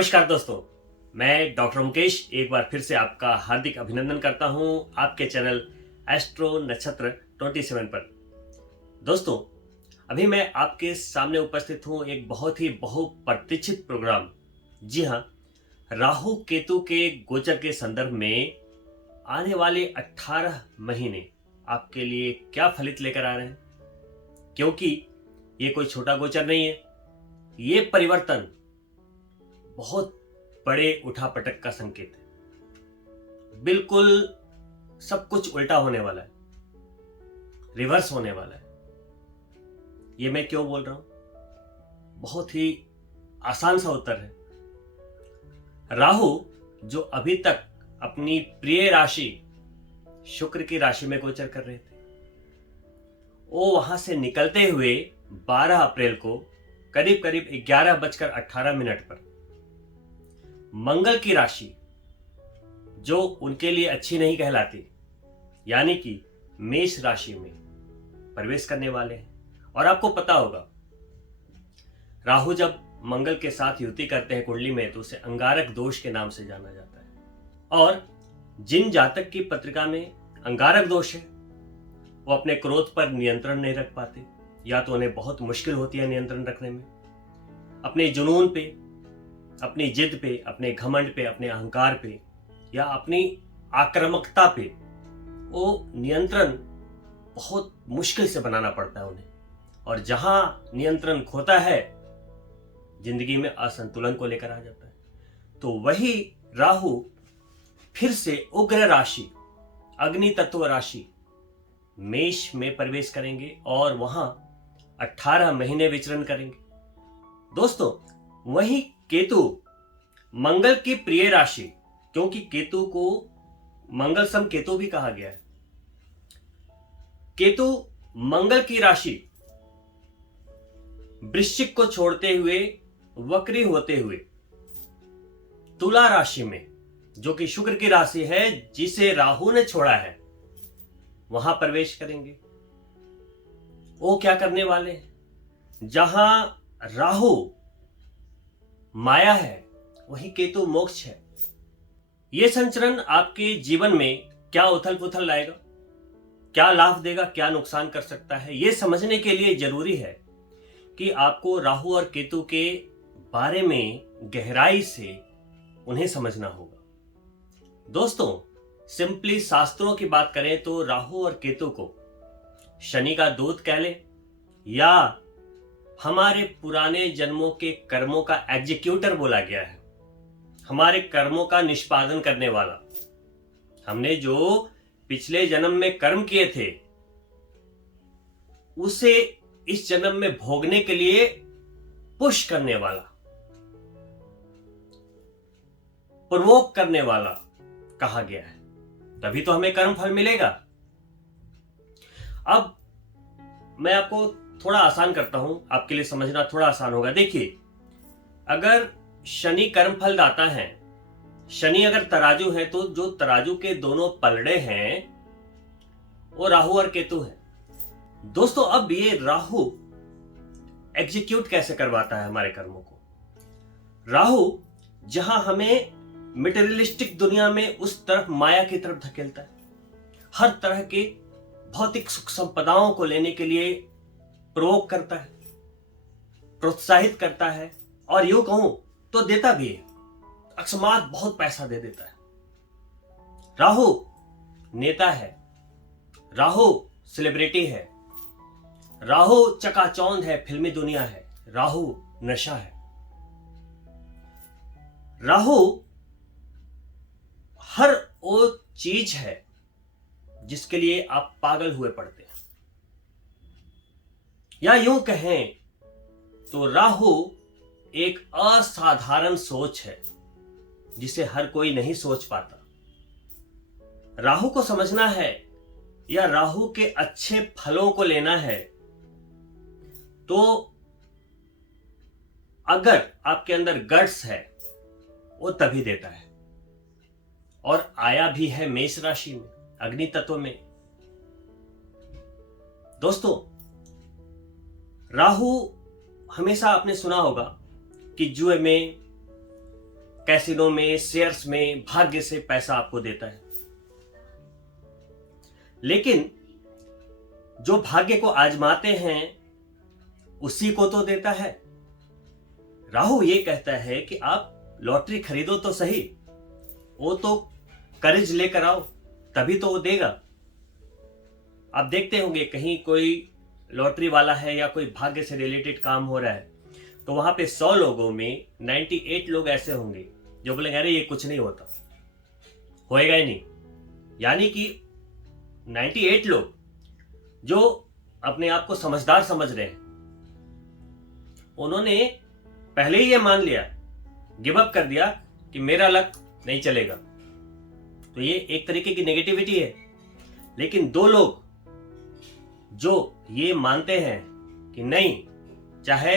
नमस्कार दोस्तों, मैं डॉक्टर मुकेश एक बार फिर से आपका हार्दिक अभिनंदन करता हूं आपके चैनल एस्ट्रो नक्षत्र 27 पर। दोस्तों, अभी मैं आपके सामने उपस्थित हूं एक बहुत ही बहुप्रतीक्षित प्रोग्राम। जी हां, राहु केतु के गोचर के संदर्भ में आने वाले 18 महीने आपके लिए क्या फलित लेकर आ रहे हैं, क्योंकि ये कोई छोटा गोचर नहीं है। ये परिवर्तन बहुत बड़े उठापटक का संकेत है। बिल्कुल सब कुछ उल्टा होने वाला है, रिवर्स होने वाला है। ये मैं क्यों बोल रहा हूं? बहुत ही आसान सा उत्तर है। राहु जो अभी तक अपनी प्रिय राशि शुक्र की राशि में गोचर कर रहे थे, वो वहां से निकलते हुए 12 अप्रैल को करीब करीब 11:18 पर मंगल की राशि, जो उनके लिए अच्छी नहीं कहलाती, यानी कि मेष राशि में प्रवेश करने वाले हैं। और आपको पता होगा, राहु जब मंगल के साथ युति करते हैं कुंडली में, तो उसे अंगारक दोष के नाम से जाना जाता है। और जिन जातक की पत्रिका में अंगारक दोष है, वो अपने क्रोध पर नियंत्रण नहीं रख पाते, या तो उन्हें बहुत मुश्किल होती है नियंत्रण रखने में। अपने जुनून पे, अपनी जिद पे, अपने घमंड पे, अपने अहंकार पे, या अपनी आक्रामकता पे वो नियंत्रण बहुत मुश्किल से बनाना पड़ता है उन्हें। और जहां नियंत्रण खोता है, जिंदगी में असंतुलन को लेकर आ जाता है। तो वही राहु फिर से उग्र राशि, अग्नि तत्व राशि मेष में प्रवेश करेंगे और वहां 18 महीने विचरण करेंगे। दोस्तों, वही केतु मंगल की प्रिय राशि, क्योंकि केतु को मंगल सम केतु भी कहा गया है। केतु मंगल की राशि वृश्चिक को छोड़ते हुए, वक्री होते हुए तुला राशि में, जो कि शुक्र की राशि है जिसे राहु ने छोड़ा है, वहां प्रवेश करेंगे। वो क्या करने वाले हैं? जहां राहु माया है, वही केतु मोक्ष है। यह संचरण आपके जीवन में क्या उथल पुथल लाएगा, क्या लाभ देगा, क्या नुकसान कर सकता है, यह समझने के लिए जरूरी है कि आपको राहु और केतु के बारे में गहराई से उन्हें समझना होगा। दोस्तों, सिंपली शास्त्रों की बात करें तो राहु और केतु को शनि का दूत कह ले, या हमारे पुराने जन्मों के कर्मों का एग्जीक्यूटर बोला गया है। हमारे कर्मों का निष्पादन करने वाला, हमने जो पिछले जन्म में कर्म किए थे, उसे इस जन्म में भोगने के लिए पुश करने वाला, प्रवोक करने वाला कहा गया है। तभी तो हमें कर्म फल मिलेगा। अब मैं आपको थोड़ा आसान करता हूं, आपके लिए समझना थोड़ा आसान होगा। देखिए, अगर शनि कर्म फल दाता है, शनि अगर तराजू है, तो जो तराजू के दोनों पलड़े हैं वो राहु और केतु है। दोस्तों, अब ये राहु एग्जीक्यूट कैसे करवाता है हमारे कर्मों को? राहु जहां हमें मटेरियलिस्टिक दुनिया में उस तरफ, माया की तरफ धकेलता है, हर तरह के भौतिक सुख संपदाओं को लेने के लिए प्रवोक करता है, प्रोत्साहित करता है, और यूं कहूं तो देता भी है। अकस्मात बहुत पैसा दे देता है। राहु नेता है, राहु सेलिब्रिटी है, राहु चकाचौंध है, फिल्मी दुनिया है, राहु नशा है। राहु हर वो चीज है जिसके लिए आप पागल हुए पड़ते हैं, या यूं कहें तो राहु एक असाधारण सोच है जिसे हर कोई नहीं सोच पाता। राहु को समझना है या राहु के अच्छे फलों को लेना है, तो अगर आपके अंदर गट्स है, वो तभी देता है। और आया भी है मेष राशि में, अग्नि तत्व में। दोस्तों, राहु हमेशा आपने सुना होगा कि जुए में, कैसीनो में, शेयर्स में भाग्य से पैसा आपको देता है, लेकिन जो भाग्य को आजमाते हैं उसी को तो देता है। राहु ये कहता है कि आप लॉटरी खरीदो तो सही, वो तो कर्ज लेकर आओ तभी तो वो देगा। आप देखते होंगे कहीं कोई लॉटरी वाला है या कोई भाग्य से रिलेटेड काम हो रहा है, तो वहां पे 100 लोगों में 98 लोग ऐसे होंगे जो बोलेंगे अरे ये कुछ नहीं होता, होएगा ही नहीं। यानी कि 98 लोग जो अपने आप को समझदार समझ रहे हैं, उन्होंने पहले ही ये मान लिया, गिव अप कर दिया कि मेरा लक नहीं चलेगा। तो ये एक तरीके की नेगेटिविटी है। लेकिन 2 लोग जो ये मानते हैं कि नहीं, चाहे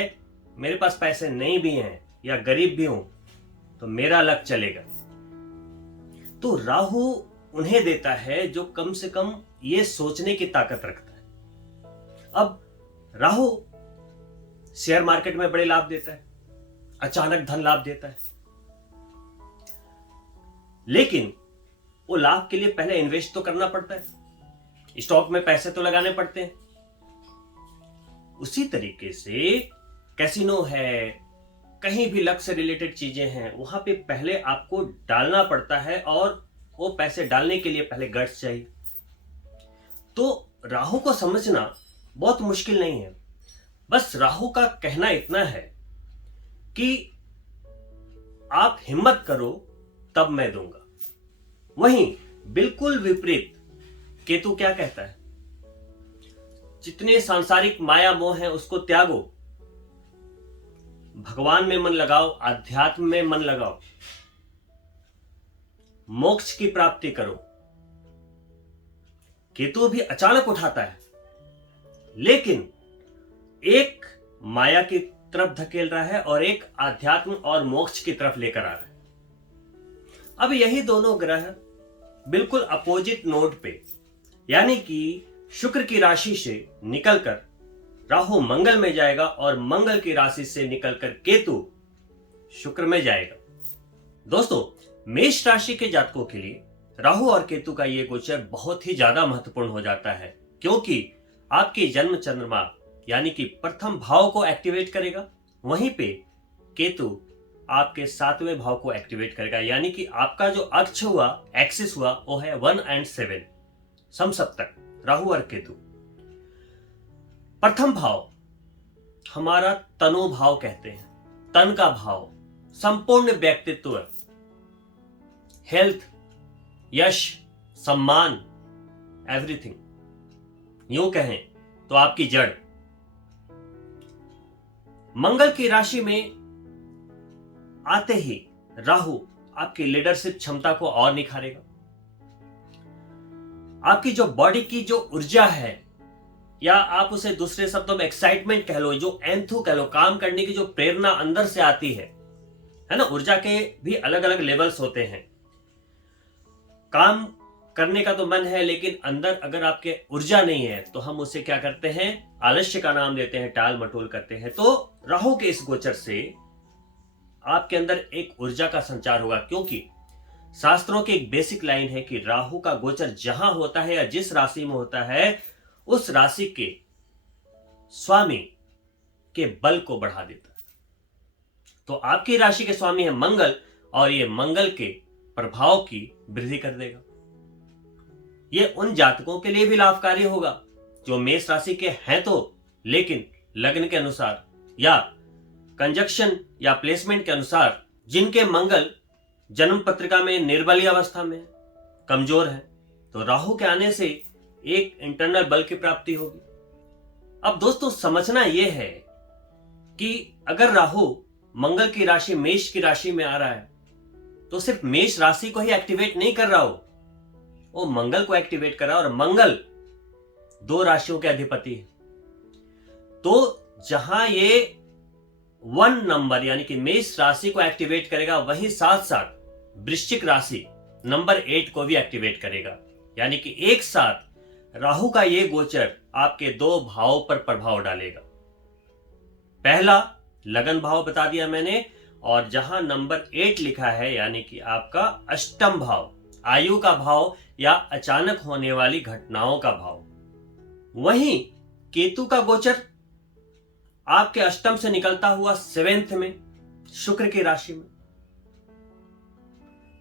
मेरे पास पैसे नहीं भी हैं या गरीब भी हूं तो मेरा लक चलेगा, तो राहु उन्हें देता है जो कम से कम ये सोचने की ताकत रखता है। अब राहु शेयर मार्केट में बड़े लाभ देता है, अचानक धन लाभ देता है, लेकिन वो लाभ के लिए पहले इन्वेस्ट तो करना पड़ता है, स्टॉक में पैसे तो लगाने पड़ते हैं। उसी तरीके से कैसीनो है, कहीं भी लक से रिलेटेड चीजें हैं, वहां पे पहले आपको डालना पड़ता है और वो पैसे डालने के लिए पहले गट्स चाहिए। तो राहु को समझना बहुत मुश्किल नहीं है। बस राहु का कहना इतना है कि आप हिम्मत करो तब मैं दूंगा। वहीं बिल्कुल विपरीत केतु क्या कहता है, जितने सांसारिक माया मोह है उसको त्यागो, भगवान में मन लगाओ, आध्यात्म में मन लगाओ, मोक्ष की प्राप्ति करो। केतु भी अचानक उठाता है, लेकिन एक माया की तरफ धकेल रहा है और एक आध्यात्म और मोक्ष की तरफ लेकर आ रहा है। अब यही दोनों ग्रह बिल्कुल अपोजिट नोड पे, यानी कि शुक्र की राशि से निकलकर राहु मंगल में जाएगा और मंगल की राशि से निकलकर केतु शुक्र में जाएगा। दोस्तों, मेष राशि के जातकों के लिए राहु और केतु का यह गोचर बहुत ही ज्यादा महत्वपूर्ण हो जाता है, क्योंकि आपके जन्म चंद्रमा यानी कि प्रथम भाव को एक्टिवेट करेगा, वहीं पे केतु आपके 7वें भाव को एक्टिवेट करेगा। यानी कि आपका जो अक्ष हुआ, एक्सिस हुआ, वो है 1 और 7, समसप्तक राहु और केतु। प्रथम भाव हमारा तनो भाव कहते हैं, तन का भाव, संपूर्ण व्यक्तित्व, हेल्थ, यश, सम्मान, एवरीथिंग, यूं कहें तो आपकी जड़। मंगल की राशि में आते ही राहु आपकी लीडरशिप क्षमता को और निखारेगा। आपकी जो बॉडी की जो ऊर्जा है, या आप उसे दूसरे शब्दों में एक्साइटमेंट कह लो, जो एंथू कह लो, काम करने की जो प्रेरणा अंदर से आती है ना। ऊर्जा के भी अलग अलग लेवल्स होते हैं। काम करने का तो मन है, लेकिन अंदर अगर आपके ऊर्जा नहीं है तो हम उसे क्या करते हैं, आलस्य का नाम देते हैं, टाल मटोल करते हैं। तो राहु के इस गोचर से आपके अंदर एक ऊर्जा का संचार होगा, क्योंकि शास्त्रों की एक बेसिक लाइन है कि राहु का गोचर जहां होता है या जिस राशि में होता है, उस राशि के स्वामी के बल को बढ़ा देता है। तो आपकी राशि के स्वामी है मंगल, और ये मंगल के प्रभाव की वृद्धि कर देगा। ये उन जातकों के लिए भी लाभकारी होगा जो मेष राशि के हैं तो, लेकिन लग्न के अनुसार या कंजक्शन या प्लेसमेंट के अनुसार जिनके मंगल जन्म पत्रिका में निर्बलीय अवस्था में, कमजोर है, तो राहु के आने से एक इंटरनल बल की प्राप्ति होगी। अब दोस्तों, समझना यह है कि अगर राहु मंगल की राशि मेष की राशि में आ रहा है तो सिर्फ मेष राशि को ही एक्टिवेट नहीं कर रहा हो, वो मंगल को एक्टिवेट कर रहा है, और मंगल 2 राशियों के अधिपति है। तो जहां ये 1 नंबर यानी कि मेष राशि को एक्टिवेट करेगा, वही साथ साथ वृश्चिक राशि नंबर 8 को भी एक्टिवेट करेगा। यानी कि एक साथ राहु का ये गोचर आपके 2 भावों पर प्रभाव डालेगा। पहला लगन भाव बता दिया मैंने, और जहां नंबर 8 लिखा है यानी कि आपका अष्टम भाव, आयु का भाव या अचानक होने वाली घटनाओं का भाव। वहीं केतु का गोचर आपके अष्टम से निकलता हुआ 7th में शुक्र की राशि में।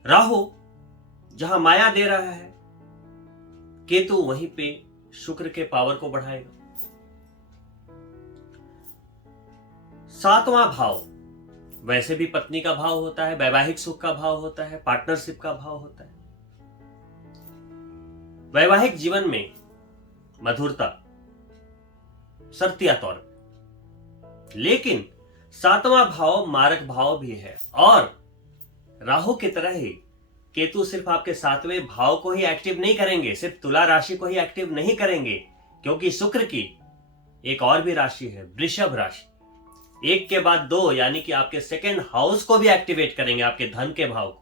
राहु जहां माया दे रहा है, केतु वहीं पे शुक्र के पावर को बढ़ाएगा। 7वां भाव वैसे भी पत्नी का भाव होता है, वैवाहिक सुख का भाव होता है, पार्टनरशिप का भाव होता है, वैवाहिक जीवन में मधुरता, शर्तिया तौर पर। लेकिन 7वां भाव मारक भाव भी है और राहु की तरह ही केतु सिर्फ आपके 7वें भाव को ही एक्टिव नहीं करेंगे, सिर्फ तुला राशि को ही एक्टिव नहीं करेंगे, क्योंकि शुक्र की एक और भी राशि है वृषभ राशि। एक के बाद दो यानी कि आपके 2nd हाउस को भी एक्टिवेट करेंगे, आपके धन के भाव को।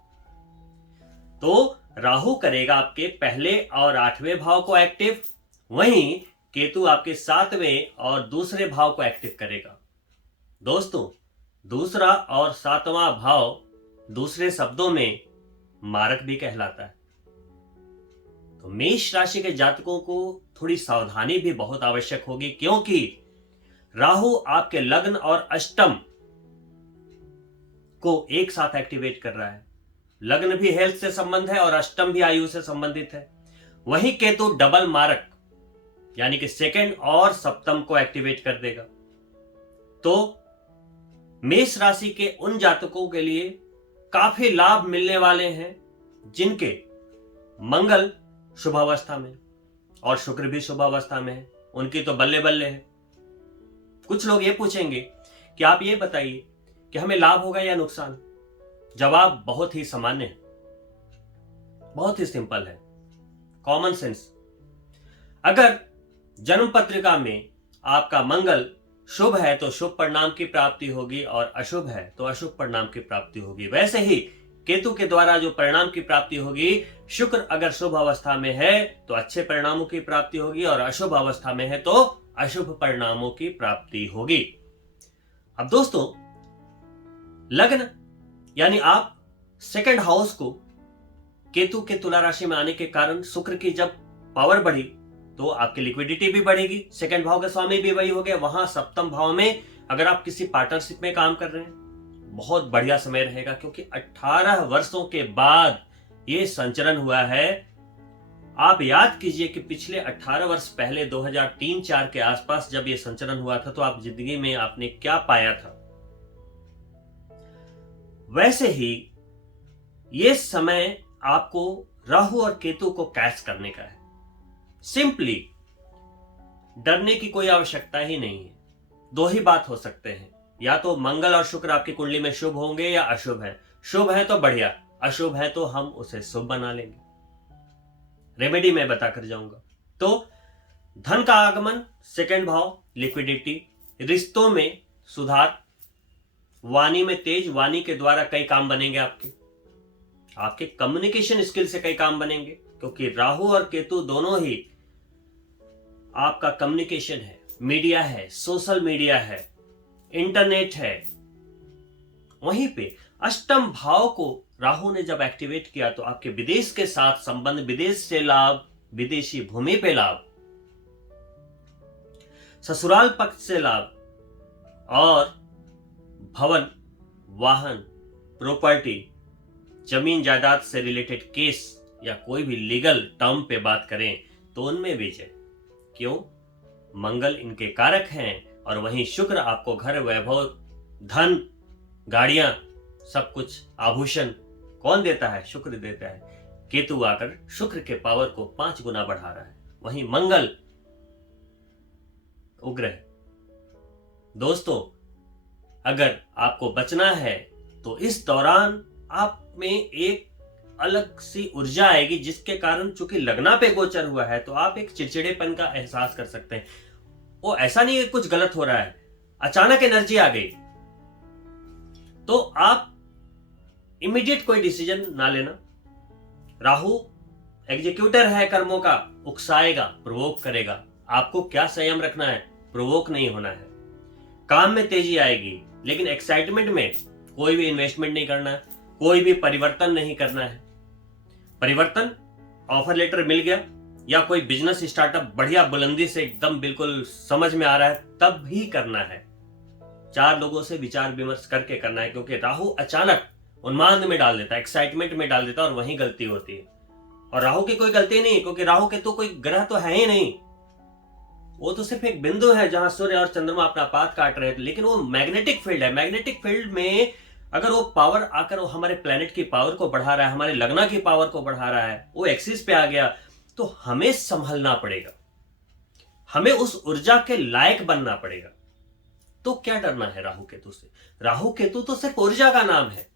तो राहु करेगा आपके पहले और 8वें भाव को एक्टिव, वहीं केतु आपके 7वें और दूसरे भाव को एक्टिव करेगा। दोस्तों, दूसरा और 7वां भाव दूसरे शब्दों में मारक भी कहलाता है। तो मेष राशि के जातकों को थोड़ी सावधानी भी बहुत आवश्यक होगी, क्योंकि राहु आपके लग्न और अष्टम को एक साथ एक्टिवेट कर रहा है। लग्न भी हेल्थ से संबंध है और अष्टम भी आयु से संबंधित है। वहीं केतु डबल मारक यानी कि 2nd और सप्तम को एक्टिवेट कर देगा। तो मेष राशि के उन जातकों के लिए काफी लाभ मिलने वाले हैं जिनके मंगल शुभ अवस्था में और शुक्र भी शुभ अवस्था में है, उनकी तो बल्ले बल्ले है। कुछ लोग ये पूछेंगे कि आप ये बताइए कि हमें लाभ होगा या नुकसान। जवाब बहुत ही सामान्य है, बहुत ही सिंपल है, कॉमन सेंस। अगर जन्म पत्रिका में आपका मंगल शुभ है तो शुभ परिणाम की प्राप्ति होगी और अशुभ है तो अशुभ परिणाम की प्राप्ति होगी। वैसे ही केतु के द्वारा जो परिणाम की प्राप्ति होगी, शुक्र अगर शुभ अवस्था में है तो अच्छे परिणामों की प्राप्ति होगी और अशुभ अवस्था में है तो अशुभ परिणामों की प्राप्ति होगी। अब दोस्तों, लग्न यानी आप 2nd हाउस को केतु के तुला राशि में आने के कारण शुक्र की जब पावर बढ़ी तो आपकी लिक्विडिटी भी बढ़ेगी। 2nd भाव का स्वामी भी वही हो गया। वहां 7th भाव में अगर आप किसी पार्टनरशिप में काम कर रहे हैं, बहुत बढ़िया समय रहेगा, क्योंकि 18 वर्षों के बाद ये संचरण हुआ है। आप याद कीजिए कि पिछले 18 वर्ष पहले 2003-4 के आसपास जब ये संचरण हुआ था तो आप जिंदगी में आपने क्या पाया था। वैसे ही ये समय आपको राहु और केतु को कैच करने का है। सिंपली डरने की कोई आवश्यकता ही नहीं है। दो ही बात हो सकते हैं, या तो मंगल और शुक्र आपकी कुंडली में शुभ होंगे या अशुभ है। शुभ है तो बढ़िया, अशुभ है तो हम उसे शुभ बना लेंगे। रेमेडी मैं बताकर जाऊंगा। तो धन का आगमन, 2nd भाव, लिक्विडिटी, रिश्तों में सुधार, वाणी में तेज, वाणी के द्वारा कई काम बनेंगे आपके कम्युनिकेशन स्किल से कई काम बनेंगे, क्योंकि राहु और केतु दोनों ही आपका कम्युनिकेशन है, मीडिया है, सोशल मीडिया है, इंटरनेट है। वहीं पे अष्टम भाव को राहु ने जब एक्टिवेट किया तो आपके विदेश के साथ संबंध, विदेश से लाभ, विदेशी भूमि पे लाभ, ससुराल पक्ष से लाभ और भवन, वाहन, प्रॉपर्टी, जमीन जायदाद से रिलेटेड केस या कोई भी लीगल टर्म पे बात करें तो उनमें विजय। क्यों? मंगल इनके कारक हैं और वहीं शुक्र आपको घर, वैभव, धन, गाड़ियां, सब कुछ, आभूषण कौन देता है? शुक्र देता है। केतु आकर शुक्र के पावर को 5 गुना बढ़ा रहा है। वहीं मंगल उग्र है। दोस्तों, अगर आपको बचना है तो इस दौरान आप में एक अलग सी ऊर्जा आएगी, जिसके कारण चूंकि लगना पे गोचर हुआ है तो आप एक चिड़चिड़ेपन का एहसास कर सकते हैं। वो ऐसा नहीं है कुछ गलत हो रहा है, अचानक एनर्जी आ गई, तो आप इमीडिएट कोई डिसीजन ना लेना। राहु एग्जीक्यूटर है कर्मों का, उकसाएगा, प्रोवोक करेगा। आपको क्या संयम रखना है? प्रोवोक नहीं होना है। काम में तेजी आएगी, लेकिन एक्साइटमेंट में कोई भी इन्वेस्टमेंट नहीं करना है, कोई भी परिवर्तन नहीं करना है। परिवर्तन ऑफर लेटर मिल गया या कोई बिजनेस स्टार्टअप बढ़िया बुलंदी से एकदम बिल्कुल समझ में आ रहा है तब ही करना है। 4 लोगों से विचार विमर्श करके करना है, क्योंकि राहु अचानक उन्माद में डाल देता है, एक्साइटमेंट में डाल देता है और वहीं गलती होती है। और राहु की कोई गलती नहीं, क्योंकि राहु के तो कोई ग्रह तो है ही नहीं, वो तो सिर्फ एक बिंदु है जहां सूर्य और चंद्रमा अपना पाथ काट रहे थे। लेकिन वो मैग्नेटिक फील्ड है, मैग्नेटिक फील्ड में अगर वो पावर आकर वो हमारे प्लेनेट की पावर को बढ़ा रहा है, हमारे लगना की पावर को बढ़ा रहा है, वो एक्सिस पे आ गया, तो हमें संभलना पड़ेगा, हमें उस ऊर्जा के लायक बनना पड़ेगा। तो क्या डरना है राहु केतु से? राहु केतु तो सिर्फ ऊर्जा का नाम है।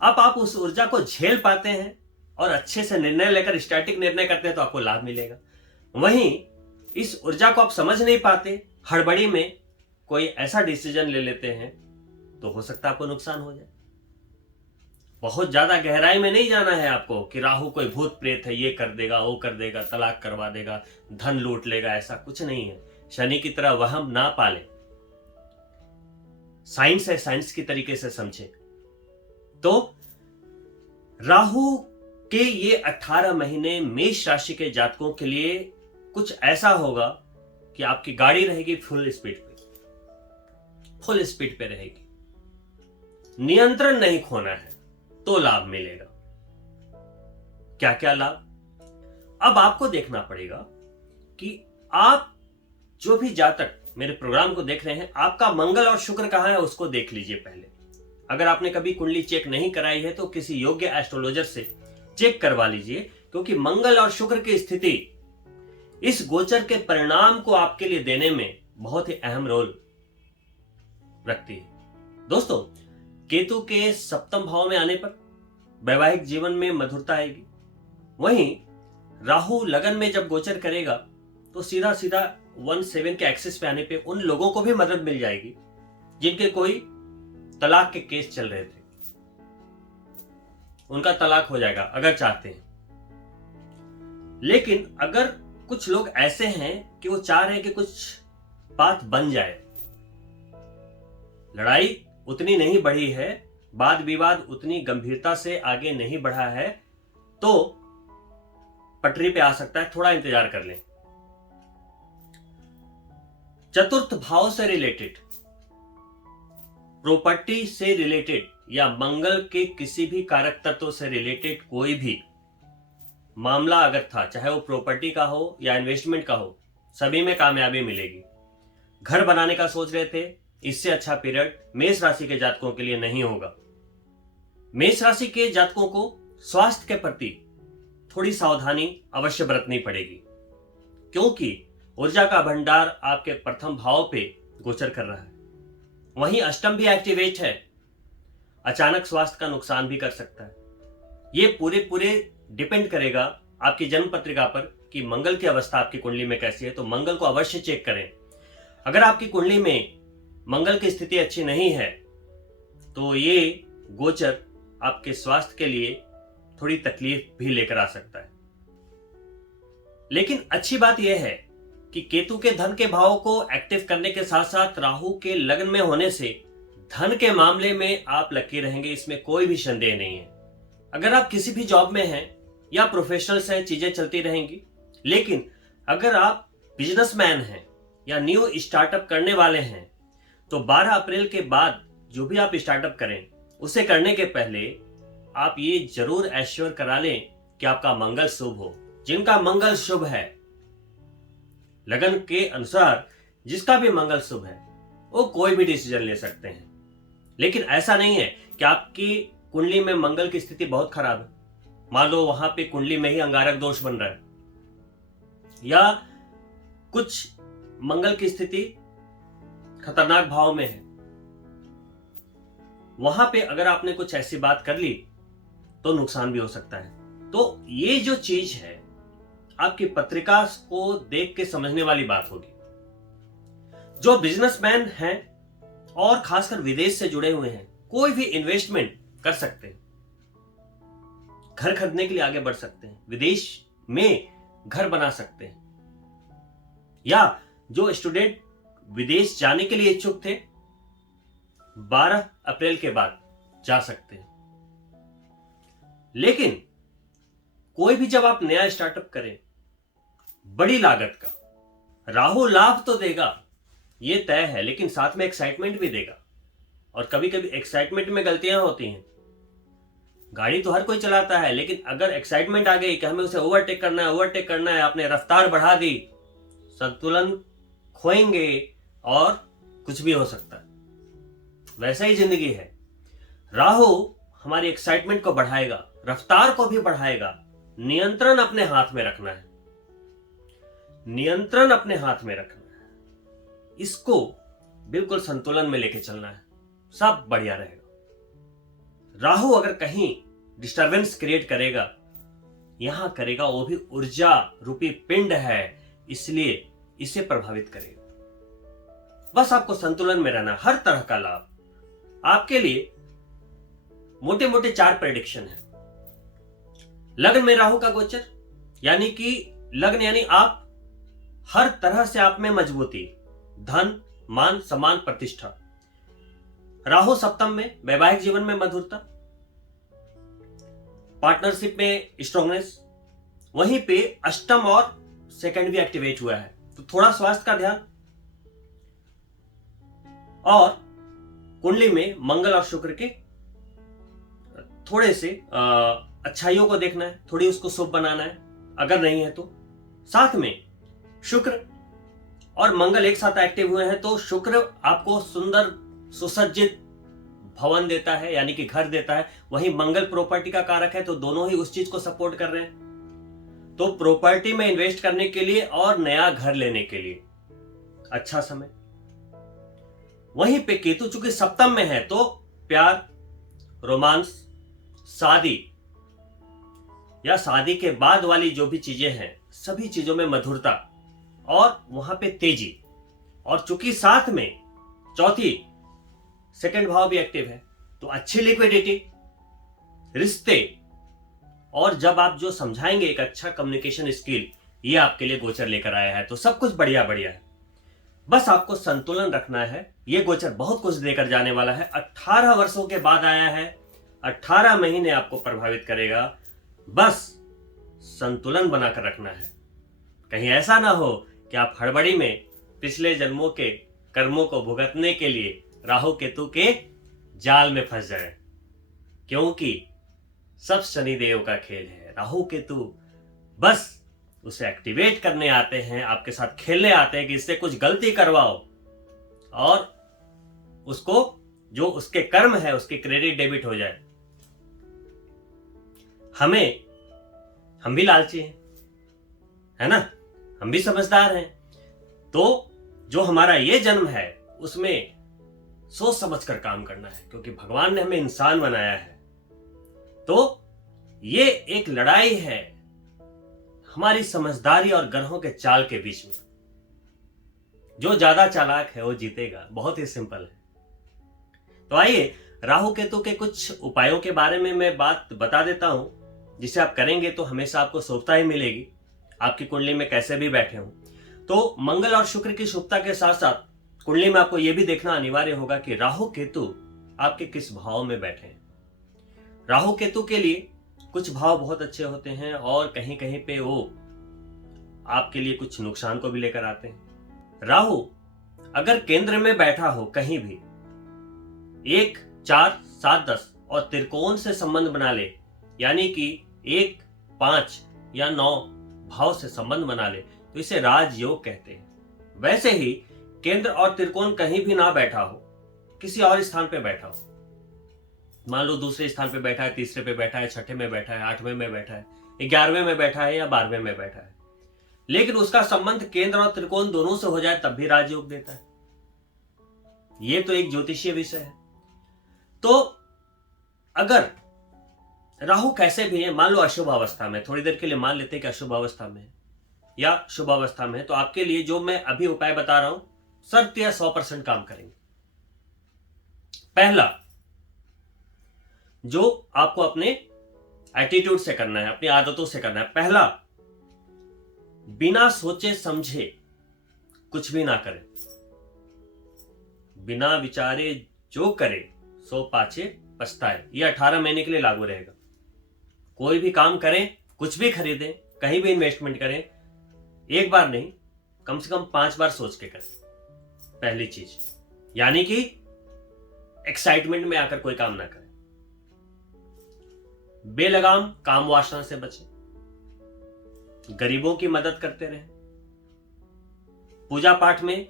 अब आप उस ऊर्जा को झेल पाते हैं और अच्छे से निर्णय लेकर स्टैटिक निर्णय करते हैं तो आपको लाभ मिलेगा। वहीं इस ऊर्जा को आप समझ नहीं पाते, हड़बड़ी में कोई ऐसा डिसीजन ले लेते हैं तो हो सकता है आपको नुकसान हो जाए। बहुत ज्यादा गहराई में नहीं जाना है आपको कि राहु कोई भूत प्रेत है, ये कर देगा, वो कर देगा, तलाक करवा देगा, धन लूट लेगा, ऐसा कुछ नहीं है। शनि की तरह वहम ना पाले, साइंस है, साइंस की तरीके से समझे। तो राहु के ये 18 महीने मेष राशि के जातकों के लिए कुछ ऐसा होगा कि आपकी गाड़ी रहेगी फुल स्पीड पे रहेगी, नियंत्रण नहीं खोना है तो लाभ मिलेगा। क्या क्या लाभ? अब आपको देखना पड़ेगा कि आप जो भी जातक मेरे प्रोग्राम को देख रहे हैं, आपका मंगल और शुक्र कहां है उसको देख लीजिए पहले। अगर आपने कभी कुंडली चेक नहीं कराई है तो किसी योग्य एस्ट्रोलॉजर से चेक करवा लीजिए, क्योंकि मंगल और शुक्र की स्थिति इस गोचर के परिणाम को आपके लिए देने में बहुत ही अहम रोल रखती है। दोस्तों, केतु के 7वें भाव में आने पर वैवाहिक जीवन में मधुरता आएगी। वहीं राहु लगन में जब गोचर करेगा तो सीधा सीधा 17 के एक्सिस पे आने पे उन लोगों को भी मदद मिल जाएगी जिनके कोई तलाक के केस चल रहे थे, उनका तलाक हो जाएगा अगर चाहते हैं। लेकिन अगर कुछ लोग ऐसे हैं कि वो चाह रहे हैं कि कुछ बात बन जाए, लड़ाई उतनी नहीं बढ़ी है, वाद विवाद उतनी गंभीरता से आगे नहीं बढ़ा है, तो पटरी पे आ सकता है, थोड़ा इंतजार कर लें। चतुर्थ भाव से रिलेटेड, प्रॉपर्टी से रिलेटेड या मंगल के किसी भी कारक तत्व से रिलेटेड कोई भी मामला अगर था, चाहे वो प्रॉपर्टी का हो या इन्वेस्टमेंट का हो, सभी में कामयाबी मिलेगी। घर बनाने का सोच रहे थे, इससे अच्छा पीरियड मेष राशि के जातकों के लिए नहीं होगा। मेष राशि के जातकों को स्वास्थ्य के प्रति थोड़ी सावधानी अवश्य बरतनी पड़ेगी, क्योंकि ऊर्जा का भंडार आपके प्रथम भाव पे गोचर कर रहा है। वहीं अष्टम भी एक्टिवेट है, अचानक स्वास्थ्य का नुकसान भी कर सकता है। ये पूरे डिपेंड करेगा आपकी जन्म पत्रिका पर कि मंगल की अवस्था आपकी कुंडली में कैसी है। तो मंगल को अवश्य चेक करें। अगर आपकी कुंडली में मंगल की स्थिति अच्छी नहीं है तो ये गोचर आपके स्वास्थ्य के लिए थोड़ी तकलीफ भी लेकर आ सकता है। लेकिन अच्छी बात यह है कि केतु के धन के भाव को एक्टिव करने के साथ साथ राहु के लगन में होने से धन के मामले में आप लकी रहेंगे, इसमें कोई भी संदेह नहीं है। अगर आप किसी भी जॉब में हैं या प्रोफेशनल्स हैं, चीजें चलती रहेंगी। लेकिन अगर आप बिजनेसमैन हैं या न्यू स्टार्टअप करने वाले हैं तो 12 अप्रैल के बाद जो भी आप स्टार्टअप करें उसे करने के पहले आप ये जरूर एश्योर करा लें कि आपका मंगल शुभ हो। जिनका मंगल शुभ है, लगन के अनुसार जिसका भी मंगल शुभ है, वो कोई भी डिसीजन ले सकते हैं। लेकिन ऐसा नहीं है कि आपकी कुंडली में मंगल की स्थिति बहुत खराब है, मान लो वहां पे कुंडली में ही अंगारक दोष बन रहा है या कुछ मंगल की स्थिति खतरनाक भाव में है, वहां पे अगर आपने कुछ ऐसी बात कर ली तो नुकसान भी हो सकता है। तो ये जो चीज है आपकी पत्रिका को देख के समझने वाली बात होगी। जो बिजनेसमैन हैं और खासकर विदेश से जुड़े हुए हैं, कोई भी इन्वेस्टमेंट कर सकते हैं, घर खरीदने के लिए आगे बढ़ सकते हैं, विदेश में घर बना सकते हैं, या जो स्टूडेंट विदेश जाने के लिए इच्छुक थे 12 अप्रैल के बाद जा सकते हैं। लेकिन कोई भी जब आप नया स्टार्टअप करें बड़ी लागत का, राहु लाभ तो देगा ये तय है, लेकिन साथ में एक्साइटमेंट भी देगा। और कभी कभी एक्साइटमेंट में गलतियां होती हैं। गाड़ी तो हर कोई चलाता है, लेकिन अगर एक्साइटमेंट आ गई कि हमें उसे ओवरटेक करना है, आपने रफ्तार बढ़ा दी, संतुलन खोएंगे और कुछ भी हो सकता है। वैसा ही जिंदगी है। राहु हमारी एक्साइटमेंट को बढ़ाएगा, रफ्तार को भी बढ़ाएगा। नियंत्रण अपने हाथ में रखना है, नियंत्रण अपने हाथ में रखना है, इसको बिल्कुल संतुलन में लेके चलना है, सब बढ़िया रहेगा। राहु अगर कहीं डिस्टरबेंस क्रिएट करेगा, यहां करेगा, वो भी ऊर्जा रूपी पिंड है, इसलिए इसे प्रभावित करेगा। बस आपको संतुलन में रहना, हर तरह का लाभ आपके लिए। मोटे मोटे 4 प्रेडिक्शन है। लग्न में राहु का गोचर, यानी कि लग्न यानी आप, हर तरह से आप में मजबूती, धन, मान, सम्मान, प्रतिष्ठा। राहु सप्तम में, वैवाहिक जीवन में मधुरता, पार्टनरशिप में स्ट्रांगनेस। वहीं पे अष्टम और सेकंड भी एक्टिवेट हुआ है, तो थोड़ा स्वास्थ्य का ध्यान। और कुंडली में मंगल और शुक्र के थोड़े से अच्छाइयों को देखना है, थोड़ी उसको शुभ बनाना है, अगर नहीं है तो। साथ में शुक्र और मंगल एक साथ एक्टिव हुए हैं, तो शुक्र आपको सुंदर सुसज्जित भवन देता है, यानी कि घर देता है। वहीं मंगल प्रॉपर्टी का कारक है, तो दोनों ही उस चीज को सपोर्ट कर रहे हैं। तो प्रॉपर्टी में इन्वेस्ट करने के लिए और नया घर लेने के लिए अच्छा समय। वहीं पे केतु चूंकि सप्तम में है, तो प्यार, रोमांस, शादी या शादी के बाद वाली जो भी चीजें हैं, सभी चीजों में मधुरता और वहां पे तेजी। और चूंकि साथ में चौथी सेकंड भाव भी एक्टिव है, तो अच्छी लिक्विडिटी, रिश्ते, और जब आप जो समझाएंगे एक अच्छा कम्युनिकेशन स्किल, ये आपके लिए गोचर लेकर आया है। तो सब कुछ बढ़िया बढ़िया है, बस आपको संतुलन रखना है। ये गोचर बहुत कुछ देकर जाने वाला है। 18 वर्षों के बाद आया है, 18 महीने आपको प्रभावित करेगा। बस संतुलन बनाकर रखना है, कहीं ऐसा ना हो कि आप हड़बड़ी में पिछले जन्मों के कर्मों को भुगतने के लिए राहु केतु के जाल में फंस जाए, क्योंकि सब शनिदेव का खेल है। राहु केतु बस उसे एक्टिवेट करने आते हैं, आपके साथ खेलने आते हैं कि इससे कुछ गलती करवाओ और उसको जो उसके कर्म है उसकी क्रेडिट डेबिट हो जाए। हम भी लालची हैं, है ना, हम भी समझदार हैं। तो जो हमारा ये जन्म है उसमें सोच समझ कर काम करना है, क्योंकि भगवान ने हमें इंसान बनाया है। तो ये एक लड़ाई है हमारी समझदारी और ग्रहों के चाल के बीच में। जो ज्यादा चालाक है वो जीतेगा, बहुत ही सिंपल है। तो आइए राहु केतु के कुछ उपायों के बारे में मैं बात बता देता हूं, जिसे आप करेंगे तो हमेशा आपको शुभता ही मिलेगी, आपकी कुंडली में कैसे भी बैठे हो। तो मंगल और शुक्र की शुभता के साथ साथ कुंडली में आपको यह भी देखना अनिवार्य होगा कि राहु केतु आपके किस भाव में बैठे हैं। राहु केतु के लिए कुछ भाव बहुत अच्छे होते हैं और कहीं कहीं पे वो आपके लिए कुछ नुकसान को भी लेकर आते हैं। राहु अगर केंद्र में बैठा हो कहीं भी, 1, 4, 7, 10 और त्रिकोण से संबंध बना ले, यानी कि 1, 5 या 9 भाव से संबंध बना ले, तो इसे राजयोग कहते हैं। वैसे ही केंद्र और त्रिकोण कहीं भी ना बैठा हो, किसी और स्थान पे बैठा हो, मान लो दूसरे स्थान पे बैठा है, तीसरे पे बैठा है, छठे में बैठा है, 8वें में बैठा है, 11वें में बैठा है या 12वें में बैठा है, लेकिन उसका संबंध केंद्र और त्रिकोण दोनों से हो जाए तब भी राजयोग देता है। ये तो एक ज्योतिषीय विषय है। तो अगर राहु कैसे भी है, मान लो अशुभ अवस्था में, थोड़ी देर के लिए मान लेते हैं कि अशुभ अवस्था में या शुभ अवस्था में, तो आपके लिए जो मैं अभी उपाय बता रहा हूं शर्त या 100% काम करेंगे। पहला, जो आपको अपने एटीट्यूड से करना है, अपनी आदतों से करना है। पहला, बिना सोचे समझे कुछ भी ना करें, बिना विचारे जो करे सो पाछे पछताए, ये 18 महीने के लिए लागू रहेगा। कोई भी काम करें, कुछ भी खरीदें, कहीं भी इन्वेस्टमेंट करें, एक बार नहीं कम से कम 5 बार सोच के करें। पहली चीज, यानी कि एक्साइटमेंट में आकर कोई काम ना करें। बेलगाम काम वासना से बचें। गरीबों की मदद करते रहें। पूजा पाठ में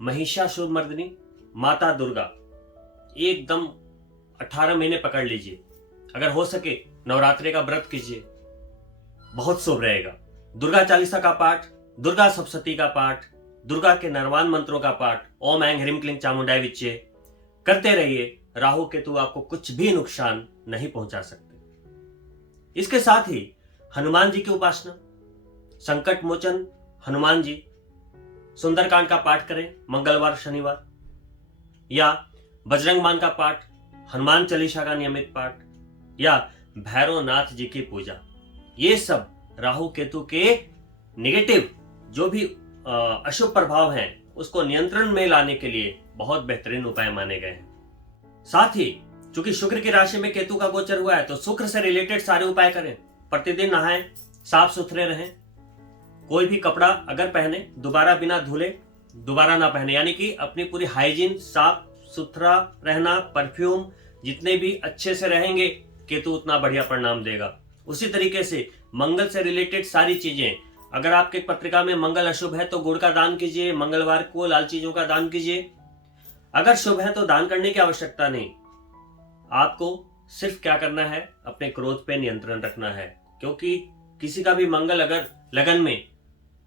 महिषासुरमर्दिनी माता दुर्गा एकदम 18 महीने पकड़ लीजिए। अगर हो सके नवरात्रि का व्रत कीजिए, बहुत शुभ रहेगा। दुर्गा चालीसा का पाठ, दुर्गा सप्तशती का पाठ, दुर्गा के नरवान मंत्रों का पाठ, ओम ऐं ह्रीं क्लीं चामुंडाय विच्चे करते रहिए। राहु केतु आपको कुछ भी नुकसान नहीं पहुंचा सकते। इसके साथ ही हनुमान जी की उपासना, संकट मोचन हनुमान जी, सुंदरकांड का पाठ करें मंगलवार शनिवार, या बजरंग मान का पाठ, हनुमान चालीसा का नियमित पाठ, या भैरवनाथ जी की पूजा। ये सब राहु केतु के नेगेटिव जो भी अशुभ प्रभाव हैं उसको नियंत्रण में लाने के लिए बहुत बेहतरीन उपाय माने गए हैं। साथ ही चूंकि शुक्र की राशि में केतु का गोचर हुआ है तो शुक्र से रिलेटेड सारे उपाय करें। प्रतिदिन नहाएं, साफ सुथरे रहें। कोई भी कपड़ा अगर पहने दोबारा बिना धुले दोबारा ना पहने, यानी कि अपनी पूरी हाइजीन, साफ सुथरा रहना, परफ्यूम जितने भी अच्छे से रहेंगे केतु उतना बढ़िया परिणाम देगा। उसी तरीके से मंगल से रिलेटेड सारी चीजें, अगर आपके पत्रिका में मंगल अशुभ है तो गुड़ का दान कीजिए, मंगलवार को लाल चीजों का दान कीजिए। अगर शुभ है तो दान करने की आवश्यकता नहीं, आपको सिर्फ क्या करना है, अपने क्रोध पे नियंत्रण रखना है। क्योंकि किसी का भी मंगल अगर लगन में,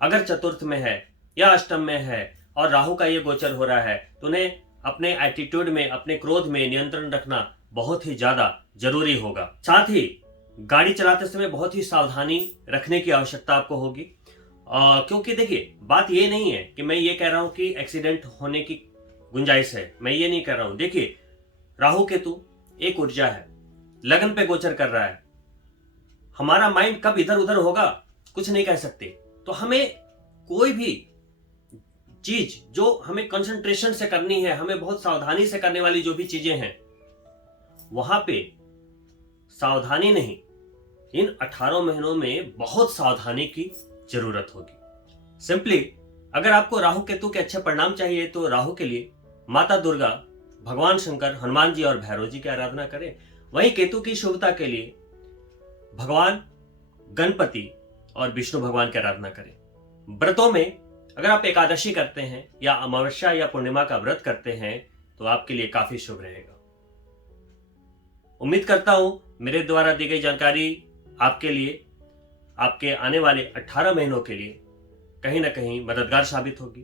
अगर चतुर्थ में है या अष्टम में है और राहु का ये गोचर हो रहा है तो उन्हें अपने एटीट्यूड में, अपने क्रोध में नियंत्रण रखना बहुत ही ज्यादा जरूरी होगा। साथ ही गाड़ी चलाते समय बहुत ही सावधानी रखने की आवश्यकता आपको होगी। क्योंकि देखिए, बात ये नहीं है कि मैं ये कह रहा हूं कि एक्सीडेंट होने की गुंजाइश है, मैं ये नहीं कह रहा हूं। देखिए, राहु केतु एक ऊर्जा है, लगन पे गोचर कर रहा है। हमारा माइंड कब इधर उधर होगा कुछ नहीं कह सकते। तो हमें कोई भी चीज जो हमें कंसंट्रेशन से करनी है, हमें बहुत सावधानी से करने वाली जो भी चीजें हैं, वहां पे सावधानी नहीं, इन 18 महीनों में बहुत सावधानी की जरूरत होगी। सिंपली अगर आपको राहु केतु के अच्छे परिणाम चाहिए तो राहु के लिए माता दुर्गा, भगवान शंकर, हनुमान जी और भैरव जी की आराधना करें। वहीं केतु की शुभता के लिए भगवान गणपति और विष्णु भगवान की आराधना करें। व्रतों में अगर आप एकादशी करते हैं या अमावस्या या पूर्णिमा का व्रत करते हैं तो आपके लिए काफी शुभ रहेगा। उम्मीद करता हूं मेरे द्वारा दी गई जानकारी आपके लिए, आपके आने वाले 18 महीनों के लिए कहीं ना कहीं मददगार साबित होगी।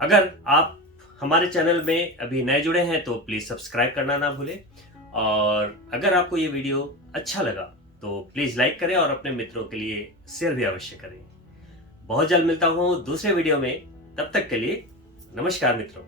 अगर आप हमारे चैनल में अभी नए जुड़े हैं तो प्लीज सब्सक्राइब करना ना भूलें, और अगर आपको ये वीडियो अच्छा लगा तो प्लीज लाइक करें और अपने मित्रों के लिए शेयर भी अवश्य करें। बहुत जल्द मिलता हूं दूसरे वीडियो में, तब तक के लिए नमस्कार मित्रों।